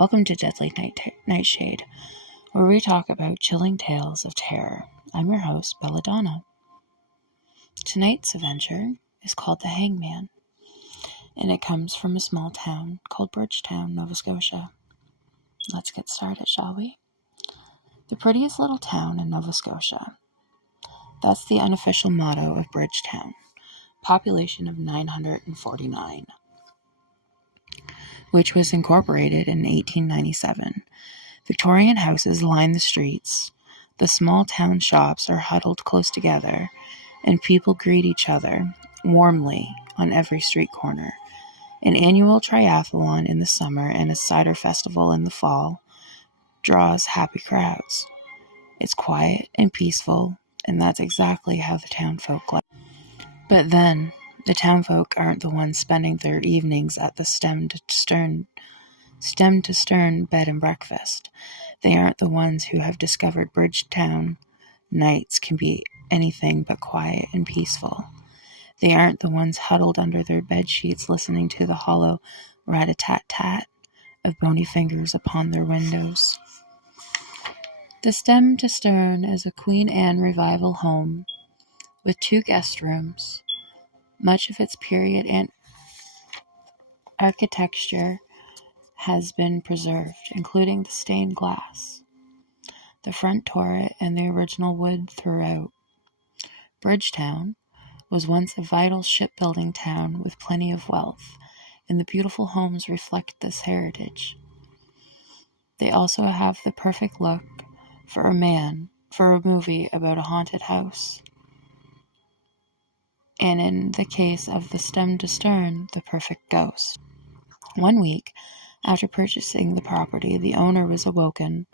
Welcome to Deadly Nightshade, where we talk about chilling tales of terror. I'm your host, Belladonna. Tonight's adventure is called The Hangman, and it comes from a small town called Bridgetown, Nova Scotia. Let's get started, shall we? The prettiest little town in Nova Scotia. That's the unofficial motto of Bridgetown. Population of 949. Which was incorporated in 1897. Victorian houses line the streets. The small town shops are huddled close together, and people greet each other warmly on every street corner. An annual triathlon in the summer and a cider festival in the fall draws happy crowds. It's quiet and peaceful, and that's exactly how the townfolk like. But then, the townfolk aren't the ones spending their evenings at the stem to stern bed and breakfast. They aren't the ones who have discovered Bridgetown nights can be anything but quiet and peaceful. They aren't the ones huddled under their bed sheets listening to the hollow rat-a-tat-tat of bony fingers upon their windows. The Stem to Stern is a Queen Anne revival home with 2 guest rooms. Much of its period and architecture has been preserved, including the stained glass, the front turret, and the original wood throughout. Bridgetown was once a vital shipbuilding town with plenty of wealth, and the beautiful homes reflect this heritage. They also have the perfect look for a movie about a haunted house. And in the case of the Stem to Stern, the perfect ghost. One week after purchasing the property, the owner was awoken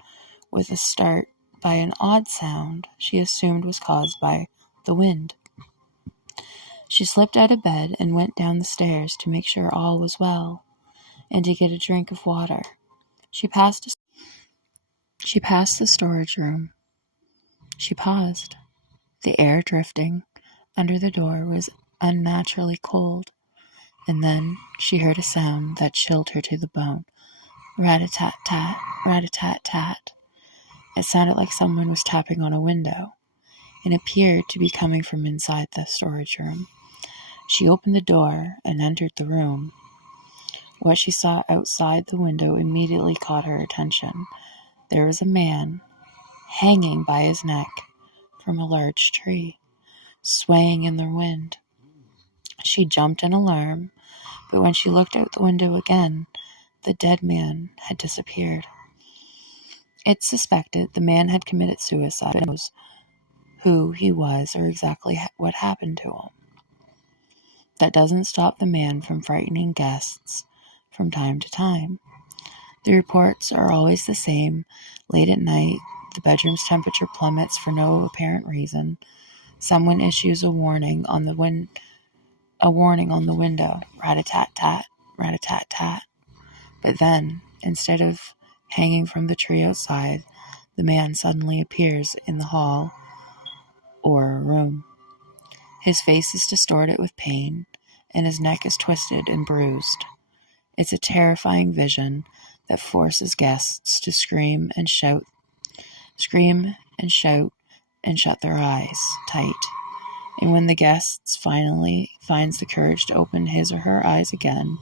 with a start by an odd sound she assumed was caused by the wind. She slipped out of bed and went down the stairs to make sure all was well, and to get a drink of water. She passed the storage room. She paused. The air drifting under the door was unnaturally cold, and then she heard a sound that chilled her to the bone. Rat-a-tat-tat, rat-a-tat-tat. It sounded like someone was tapping on a window, and appeared to be coming from inside the storage room. She opened the door and entered the room. What she saw outside the window immediately caught her attention. There was a man hanging by his neck from a large tree, swaying in the wind. She jumped in alarm, but when she looked out the window again, the dead man had disappeared. It's suspected the man had committed suicide. Who knows who he was or exactly what happened to him. That doesn't stop the man from frightening guests from time to time. The reports are always the same. Late at night, the bedroom's temperature plummets for no apparent reason. Someone issues a warning on the window. Rat-a-tat-tat, rat-a-tat-tat. But then, instead of hanging from the tree outside, the man suddenly appears in the hall or room. His face is distorted with pain, and his neck is twisted and bruised. It's a terrifying vision that forces guests to scream and shout, and shut their eyes tight. And when the guests finally finds the courage to open his or her eyes again,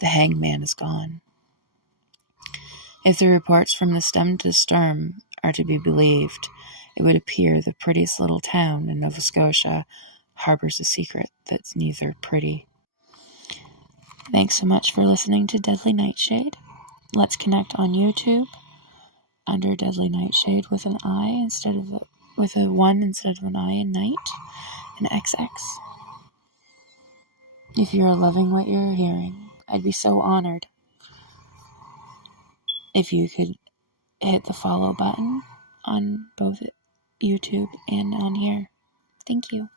the hangman is gone. If the reports from the Stem to Stern are to be believed, it would appear the prettiest little town in Nova Scotia harbors a secret that's neither pretty. Thanks so much for listening to Deadly Nightshade. Let's connect on YouTube under Deadly Nightshade with an I with a 1 instead of an I in night, an XX. If you're loving what you're hearing, I'd be so honored if you could hit the follow button on both YouTube and on here. Thank you.